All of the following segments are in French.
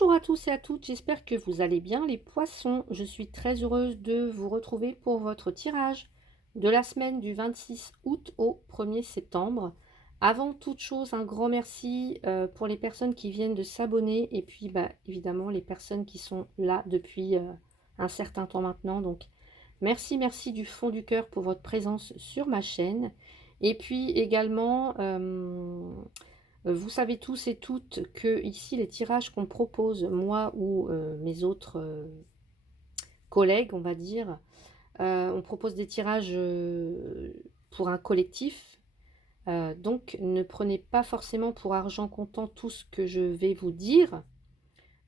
Bonjour à tous et à toutes, j'espère que vous allez bien les poissons. Je suis très heureuse de vous retrouver pour votre tirage de la semaine du 26 août au 1er septembre. Avant toute chose, un grand merci pour les personnes qui viennent de s'abonner et puis évidemment les personnes qui sont là depuis un certain temps maintenant. Donc merci, merci du fond du cœur pour votre présence sur ma chaîne. Et puis également, vous savez tous et toutes que ici les tirages qu'on propose, moi ou mes autres collègues, on va dire, on propose des tirages pour un collectif. Donc ne prenez pas forcément pour argent comptant tout ce que je vais vous dire,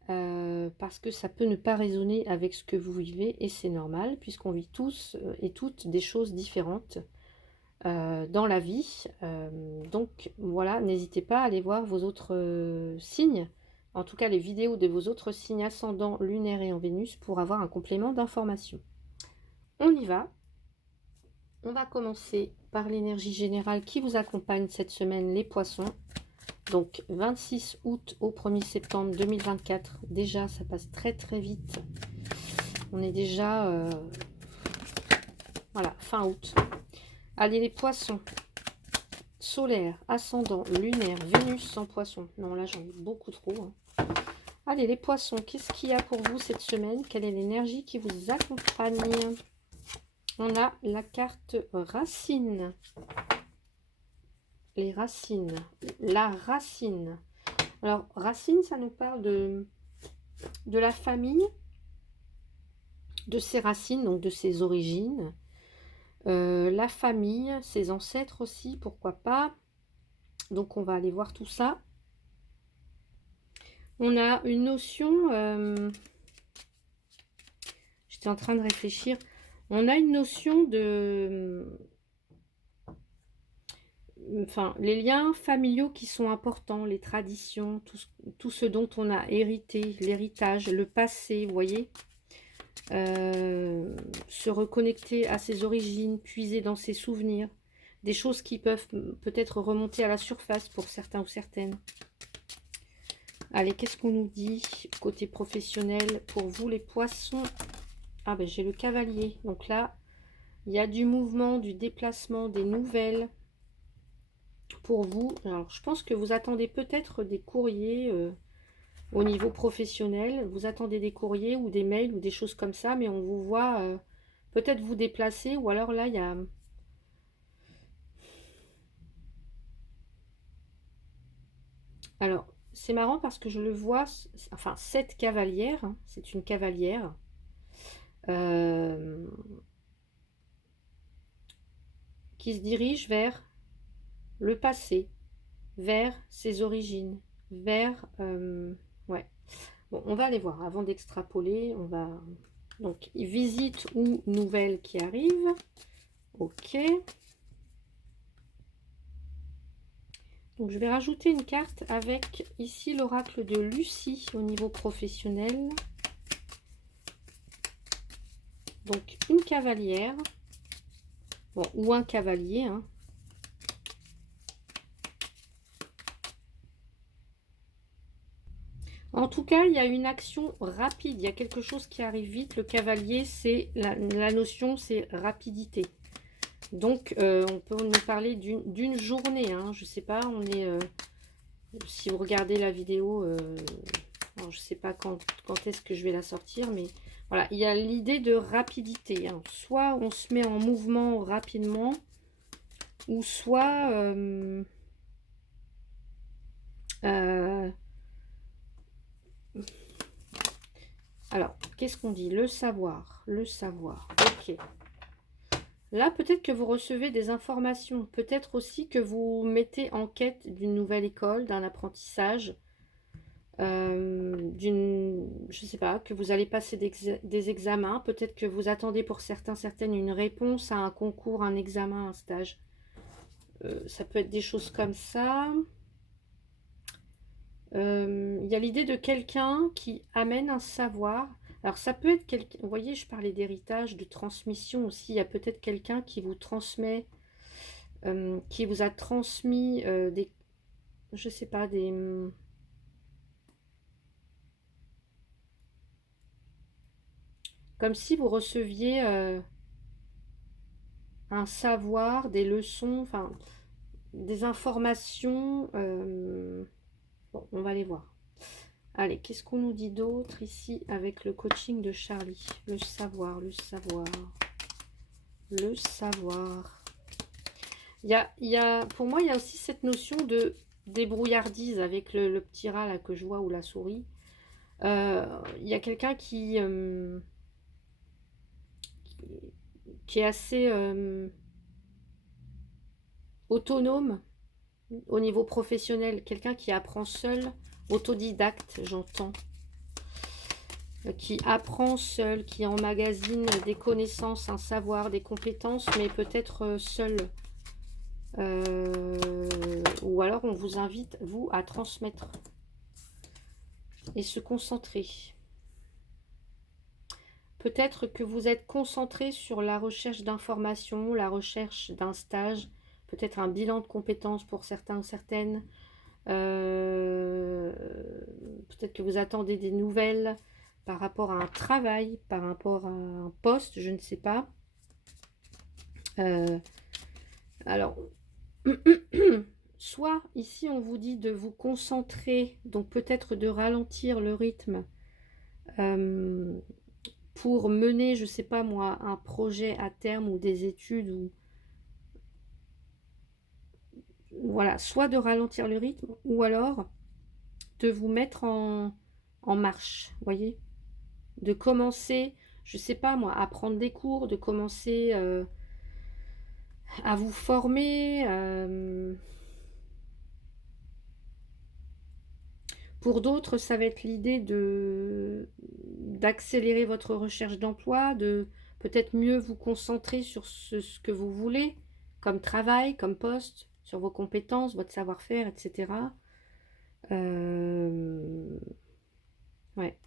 parce que ça peut ne pas résonner avec ce que vous vivez et c'est normal puisqu'on vit tous et toutes des choses différentes dans la vie. Donc voilà, n'hésitez pas à aller voir vos autres signes, en tout cas les vidéos de vos autres signes ascendant, lunaire et en Vénus pour avoir un complément d'information. On y va. On va commencer par l'énergie générale qui vous accompagne cette semaine, les poissons. Donc 26 août au 1er septembre 2024. Déjà, ça passe très très vite. On est déjà voilà, fin août. Allez les poissons. Solaire, ascendant, lunaire, Vénus en poisson. Non, là, j'en ai beaucoup trop. Hein. Allez, les poissons, qu'est-ce qu'il y a pour vous cette semaine? Quelle est l'énergie qui vous accompagne? On a la carte racine. Les racines. La racine. Alors, racine, ça nous parle de la famille, de ses racines, donc de ses origines. La famille, ses ancêtres aussi, pourquoi pas. Donc, on va aller voir tout ça. On a une notion, j'étais en train de réfléchir, on a une notion de, enfin, les liens familiaux qui sont importants, les traditions, tout ce dont on a hérité, l'héritage, le passé, vous voyez, se reconnecter à ses origines, puiser dans ses souvenirs, des choses qui peuvent peut-être remonter à la surface pour certains ou certaines. Allez, qu'est-ce qu'on nous dit côté professionnel pour vous les poissons? Ah ben j'ai le cavalier. Donc là, il y a du mouvement, du déplacement, des nouvelles pour vous. Alors je pense que vous attendez peut-être des courriers au niveau professionnel. Vous attendez des courriers ou des mails ou des choses comme ça, mais on vous voit peut-être vous déplacer. Ou alors là, il y a... Alors, c'est marrant parce que je le vois, enfin, cette cavalière, hein, c'est une cavalière. Qui se dirige vers le passé, vers ses origines, vers... ouais. Bon, on va aller voir. Avant d'extrapoler, on va... Donc, visite ou nouvelle qui arrive. Ok. Donc, je vais rajouter une carte avec ici l'oracle de Lucie au niveau professionnel. Donc, une cavalière. Bon, ou un cavalier, hein. En tout cas, il y a une action rapide, il y a quelque chose qui arrive vite. Le cavalier, c'est la notion, c'est rapidité. Donc, on peut nous parler d'une journée, hein. Je ne sais pas, on est... si vous regardez la vidéo, alors je ne sais pas quand est-ce que je vais la sortir, mais voilà, il y a l'idée de rapidité, hein. Soit on se met en mouvement rapidement, ou soit... alors, qu'est-ce qu'on dit? Le savoir, le savoir. Ok. Là, peut-être que vous recevez des informations. Peut-être aussi que vous mettez en quête d'une nouvelle école, d'un apprentissage, je sais pas, que vous allez passer des examens. Peut-être que vous attendez pour certains, certaines, une réponse à un concours, un examen, un stage. Ça peut être des choses comme ça. Il y a l'idée de quelqu'un qui amène un savoir. Alors ça peut être quelqu'un, vous voyez, je parlais d'héritage, de transmission aussi. Il y a peut-être quelqu'un qui vous transmet, qui vous a transmis des, je sais pas, des, comme si vous receviez un savoir, des leçons, enfin des informations. Bon, on va les voir. Allez, qu'est-ce qu'on nous dit d'autre ici avec le coaching de Charlie? Le savoir, le savoir, le savoir. Pour moi, il y a aussi cette notion de débrouillardise avec le petit rat là que je vois ou la souris. Il y a quelqu'un qui est assez autonome au niveau professionnel, quelqu'un qui apprend seul, autodidacte, j'entends, qui apprend seul, qui emmagasine des connaissances, un savoir, des compétences, mais peut-être seul. Ou alors on vous invite, vous, à transmettre et se concentrer. Peut-être que vous êtes concentré sur la recherche d'informations, la recherche d'un stage, peut-être un bilan de compétences pour certains ou certaines. Peut-être que vous attendez des nouvelles par rapport à un travail, par rapport à un poste, je ne sais pas. Alors, soit ici on vous dit de vous concentrer, donc peut-être de ralentir le rythme pour mener, je ne sais pas moi, un projet à terme ou des études ou voilà, soit de ralentir le rythme ou alors de vous mettre en marche, voyez, de commencer, je sais pas moi, à prendre des cours, de commencer à vous former. Pour d'autres, ça va être l'idée d'accélérer votre recherche d'emploi, de peut-être mieux vous concentrer sur ce que vous voulez, comme travail, comme poste, sur vos compétences, votre savoir-faire, etc. Ouais.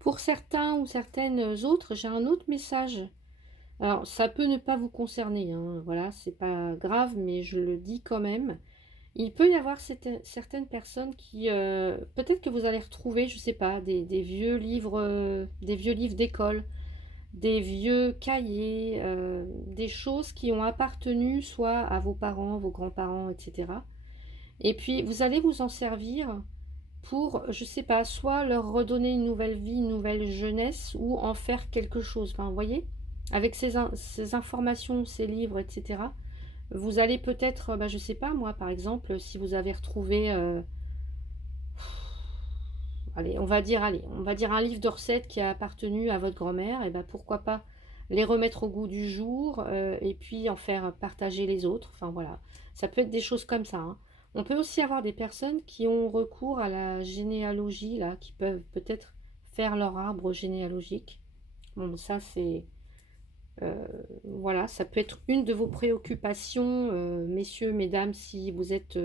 Pour certains ou certaines autres, j'ai un autre message. Alors, ça peut ne pas vous concerner, hein, voilà, c'est pas grave, mais je le dis quand même. Il peut y avoir certaines personnes qui, peut-être que vous allez retrouver, je sais pas, des vieux livres d'école, des vieux cahiers, des choses qui ont appartenu soit à vos parents, vos grands-parents, etc. Et puis, vous allez vous en servir pour, je sais pas, soit leur redonner une nouvelle vie, une nouvelle jeunesse, ou en faire quelque chose. Enfin, vous voyez, avec ces informations, ces livres, etc., vous allez peut-être, bah, je sais pas, moi, par exemple, si vous avez retrouvé, allez, on va dire un livre de recettes qui a appartenu à votre grand-mère, et ben pourquoi pas les remettre au goût du jour, et puis en faire partager les autres. Enfin voilà, ça peut être des choses comme ça, hein. On peut aussi avoir des personnes qui ont recours à la généalogie, là, qui peuvent peut-être faire leur arbre généalogique. Bon, ça c'est... voilà, ça peut être une de vos préoccupations, messieurs, mesdames, si vous êtes,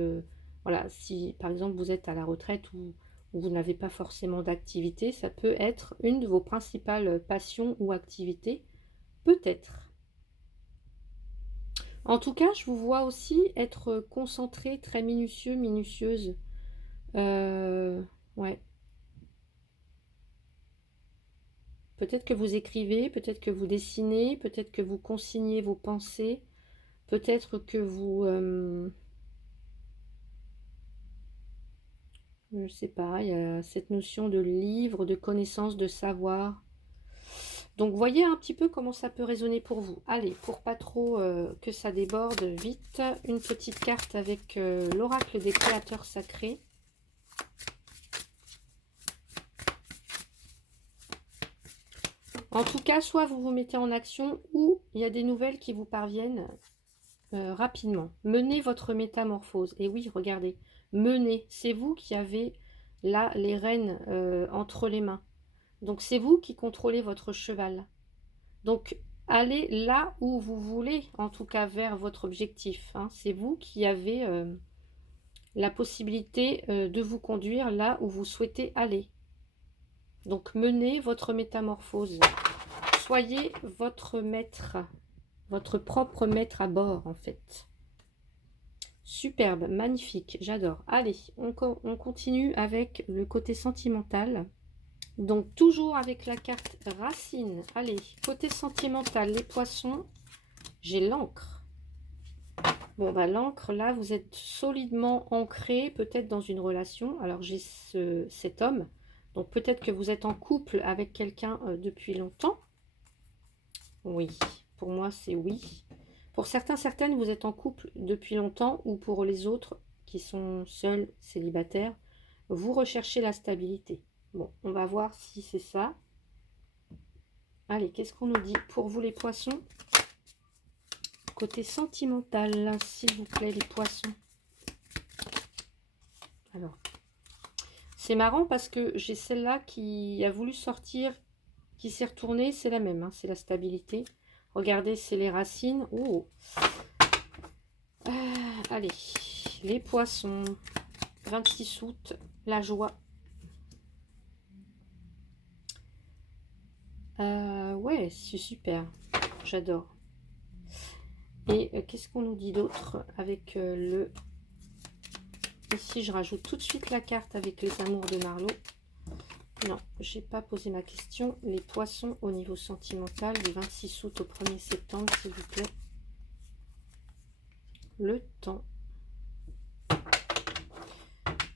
voilà, si par exemple vous êtes à la retraite ou vous n'avez pas forcément d'activité, ça peut être une de vos principales passions ou activités, peut-être. En tout cas, je vous vois aussi être concentré, très minutieux, minutieuse. Ouais. Peut-être que vous écrivez, peut-être que vous dessinez, peut-être que vous consignez vos pensées, peut-être que vous... je sais pas, il y a cette notion de livre, de connaissance, de savoir. Donc voyez un petit peu comment ça peut résonner pour vous. Allez, pour pas trop que ça déborde vite, une petite carte avec l'oracle des créateurs sacrés. En tout cas, soit vous vous mettez en action ou il y a des nouvelles qui vous parviennent rapidement. Menez votre métamorphose. Et oui, regardez, menez. C'est vous qui avez là les rênes entre les mains. Donc c'est vous qui contrôlez votre cheval. Donc allez là où vous voulez, en tout cas vers votre objectif, hein. C'est vous qui avez la possibilité de vous conduire là où vous souhaitez aller. Donc menez votre métamorphose. Soyez votre maître, votre propre maître à bord en fait. Superbe, magnifique, j'adore. Allez, on continue avec le côté sentimental. Donc toujours avec la carte racine. Allez, côté sentimental, les poissons, j'ai l'encre. Bon, bah l'encre, là, vous êtes solidement ancré, peut-être dans une relation. Alors, j'ai cet homme. Donc, peut-être que vous êtes en couple avec quelqu'un depuis longtemps. Oui, pour moi, c'est oui. Pour certains, certaines, vous êtes en couple depuis longtemps. Ou pour les autres qui sont seuls, célibataires, vous recherchez la stabilité. Bon, on va voir si c'est ça. Allez, qu'est-ce qu'on nous dit pour vous, les poissons? Côté sentimental, s'il vous plaît, les poissons. Alors, c'est marrant parce que j'ai celle-là qui a voulu sortir, qui s'est retournée, c'est la même, hein, c'est la stabilité. Regardez, c'est les racines. Oh. Allez, les poissons, 26 août, la joie. Ouais, c'est super, j'adore. Et qu'est-ce qu'on nous dit d'autre avec le... Ici, je rajoute tout de suite la carte avec les amours de Marlowe. Non, j'ai pas posé ma question. Les poissons au niveau sentimental du 26 août au 1er septembre, s'il vous plaît. Le temps.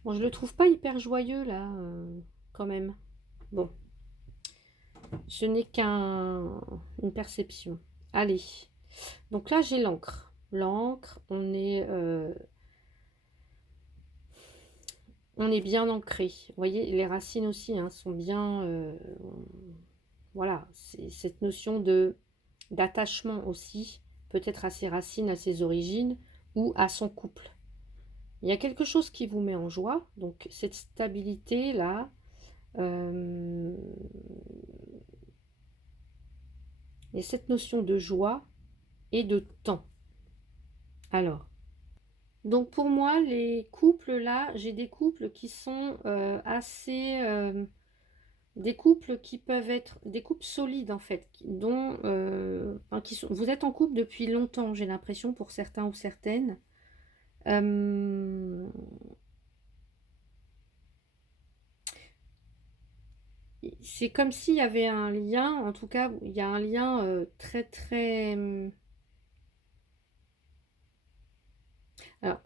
Bon, je le trouve pas hyper joyeux là, quand même. Bon, ce n'est qu'une perception. Allez, donc là j'ai l'encre. L'encre, on est bien ancré. Vous voyez, les racines aussi hein, sont bien... voilà, c'est cette notion d'attachement aussi, peut-être à ses racines, à ses origines, ou à son couple. Il y a quelque chose qui vous met en joie, donc cette stabilité-là, et cette notion de joie et de temps. Alors, donc pour moi, les couples là, j'ai des couples qui sont assez... des couples qui peuvent être des couples solides en fait, dont enfin, vous êtes en couple depuis longtemps, j'ai l'impression pour certains ou certaines. C'est comme s'il y avait un lien, en tout cas, il y a un lien très très... alors,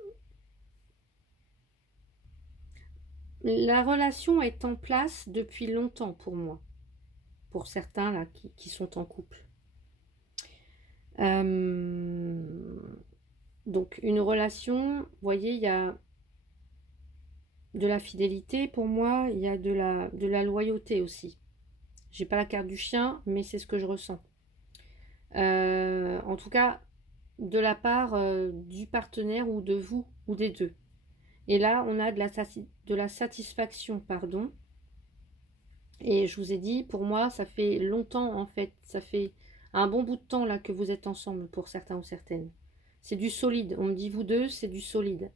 la relation est en place depuis longtemps pour moi, pour certains là qui sont en couple. Donc une relation, vous voyez, il y a de la fidélité pour moi, il y a de la loyauté aussi. J'ai pas la carte du chien, mais c'est ce que je ressens. En tout cas, de la part du partenaire ou de vous, ou des deux. Et là, on a de la satisfaction, pardon. Et je vous ai dit, pour moi, ça fait longtemps, en fait. Ça fait un bon bout de temps, là, que vous êtes ensemble, pour certains ou certaines. C'est du solide. On me dit, vous deux, c'est du solide.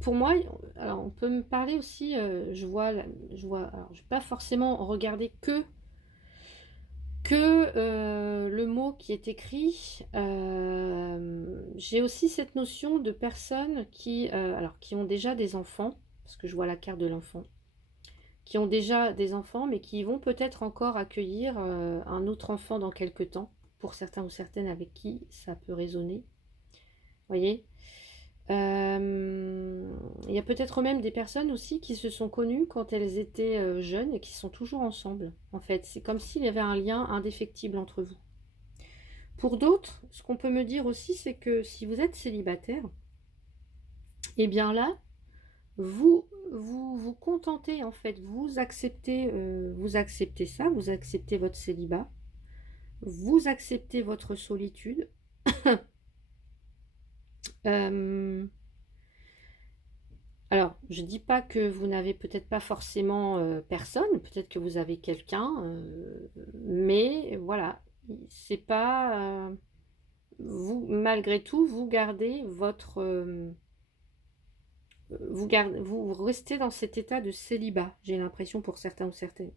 Pour moi, alors on peut me parler aussi, je vois, alors je vais pas forcément regarder que le mot qui est écrit. J'ai aussi cette notion de personnes qui ont déjà des enfants, parce que je vois la carte de l'enfant, qui ont déjà des enfants, mais qui vont peut-être encore accueillir un autre enfant dans quelque temps, pour certains ou certaines avec qui ça peut résonner. Vous voyez? Il y a peut-être même des personnes aussi qui se sont connues quand elles étaient jeunes et qui sont toujours ensemble. En fait, c'est comme s'il y avait un lien indéfectible entre vous. Pour d'autres, ce qu'on peut me dire aussi, c'est que si vous êtes célibataire, et bien là, vous contentez en fait, vous acceptez ça, vous acceptez votre célibat, vous acceptez votre solitude. Alors, je dis pas que vous n'avez peut-être pas forcément personne, peut-être que vous avez quelqu'un, mais voilà, c'est pas vous, malgré tout, vous gardez votre, vous restez dans cet état de célibat, j'ai l'impression pour certains ou certaines.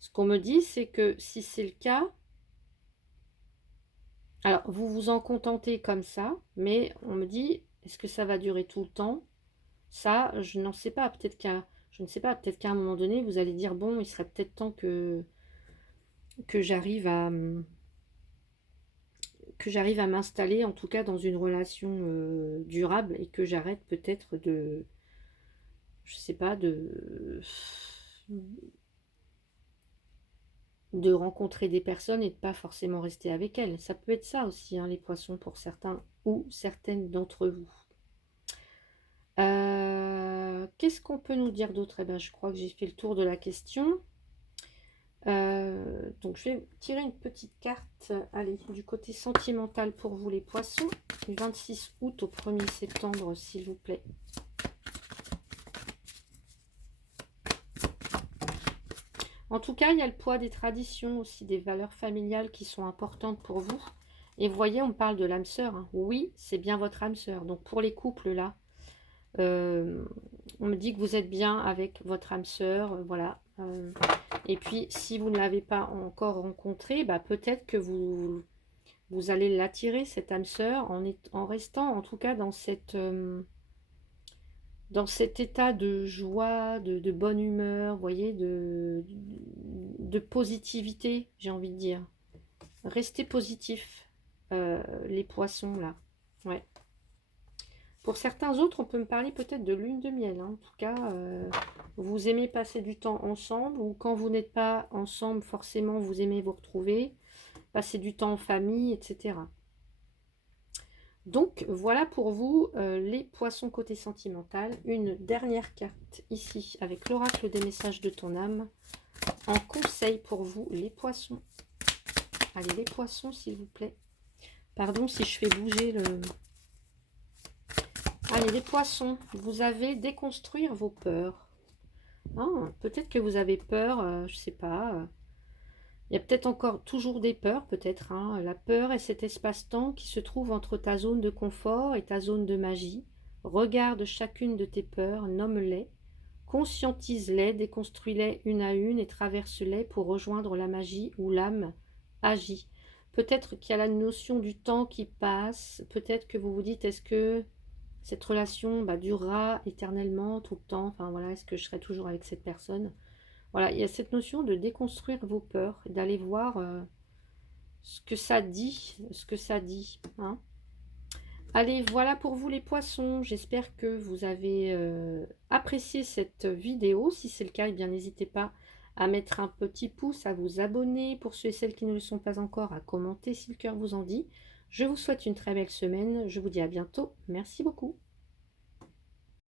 Ce qu'on me dit, c'est que si c'est le cas, alors vous vous en contentez comme ça, mais on me dit, est-ce que ça va durer tout le temps? Ça, je n'en sais pas. Je ne sais pas, peut-être qu'à un moment donné, vous allez dire, bon, il serait peut-être temps que j'arrive à m'installer, en tout cas dans une relation durable, et que j'arrête peut-être je sais pas, de rencontrer des personnes et de pas forcément rester avec elles. Ça peut être ça aussi, hein, les poissons, pour certains ou certaines d'entre vous. Qu'est-ce qu'on peut nous dire d'autre? Eh ben, je crois que j'ai fait le tour de la question. Donc je vais tirer une petite carte, allez, du côté sentimental pour vous les poissons, du 26 août au 1er septembre, s'il vous plaît. En tout cas, il y a le poids des traditions aussi, des valeurs familiales qui sont importantes pour vous. Et vous voyez, on parle de l'âme sœur, hein. Oui, c'est bien votre âme sœur. Donc pour les couples là, on me dit que vous êtes bien avec votre âme sœur, voilà. Et puis si vous ne l'avez pas encore rencontrée, bah, peut-être que vous allez l'attirer, cette âme sœur, en restant en tout cas dans cet état de joie, de bonne humeur, vous voyez, de positivité, j'ai envie de dire. Restez positif, les poissons là. Ouais. Pour certains autres, on peut me parler peut-être de lune de miel, hein. En tout cas, vous aimez passer du temps ensemble, ou quand vous n'êtes pas ensemble, forcément, vous aimez vous retrouver, passer du temps en famille, etc. Donc, voilà pour vous, les poissons côté sentimental. Une dernière carte ici, avec l'oracle des messages de ton âme, en conseil pour vous, les poissons. Allez, les poissons, s'il vous plaît. Pardon si je fais bouger le... Allez, les poissons, vous avez déconstruire vos peurs. Ah, peut-être que vous avez peur, je sais pas. Il y a peut-être encore toujours des peurs, peut-être, hein. La peur est cet espace-temps qui se trouve entre ta zone de confort et ta zone de magie. Regarde chacune de tes peurs, nomme-les, conscientise-les, déconstruis-les une à une et traverse-les pour rejoindre la magie où l'âme agit. Peut-être qu'il y a la notion du temps qui passe, peut-être que vous vous dites, est-ce que cette relation durera éternellement, tout le temps, enfin voilà, est-ce que je serai toujours avec cette personne? Voilà, il y a cette notion de déconstruire vos peurs et d'aller voir ce que ça dit, hein. Allez, voilà pour vous les poissons. J'espère que vous avez apprécié cette vidéo. Si c'est le cas, eh bien n'hésitez pas à mettre un petit pouce, à vous abonner. Pour ceux et celles qui ne le sont pas encore, à commenter si le cœur vous en dit. Je vous souhaite une très belle semaine. Je vous dis à bientôt. Merci beaucoup.